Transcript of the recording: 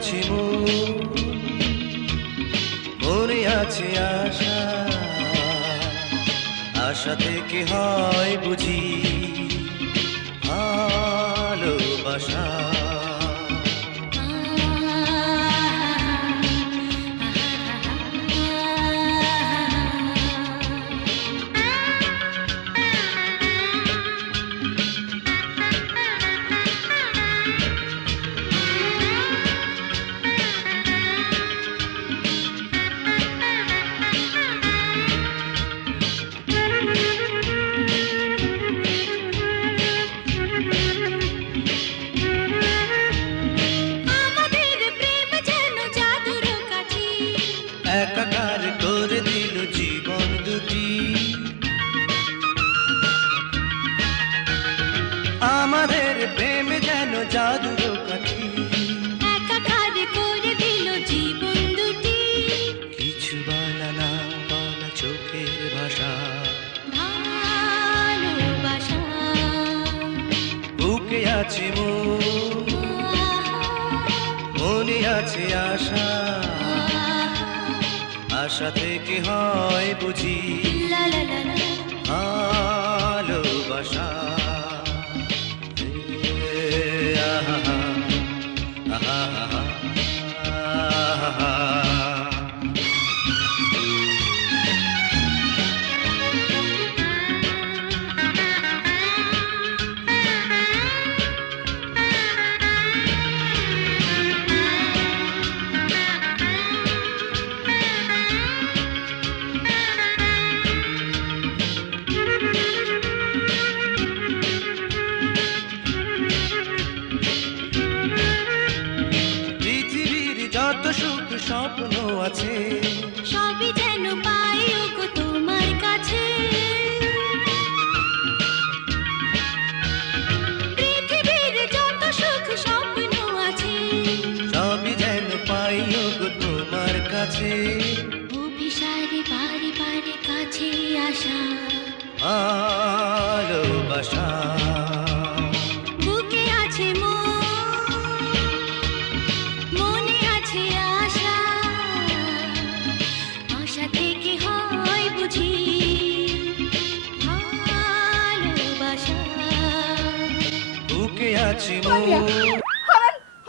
আছে মনে আছে আশা, আশা থেকে হয় বুঝি ভালোবাসা। একাকার করে দিল জীবন দুটি, আমাদের প্রেম যেন জাদুর কাঠি। একাকার করে দিল জীবন দুটি, কিছু বলা না বলা চোখের ভাষা, ভালোবাসা। বুকে আছে মনে আছে আশা, আশা থেকে হয় বুঝি লা লা লা লা। ভালোবাসা। আহা আহা আহা। যত সুখ স্বপ্ন আছে সবই যেন পাই ওগো তোমার কাছে। পৃথিবীর যত সুখ স্বপ্ন আছে সবই যেন পাই ওগো তোমার কাছে। অভিসারে বারে বারে কাছে আসা, ভালোবাসা। বুকে আছে মনে আছে আশা, আশা থেকে হয় বুঝি ভালোবাসা। বুকে আছে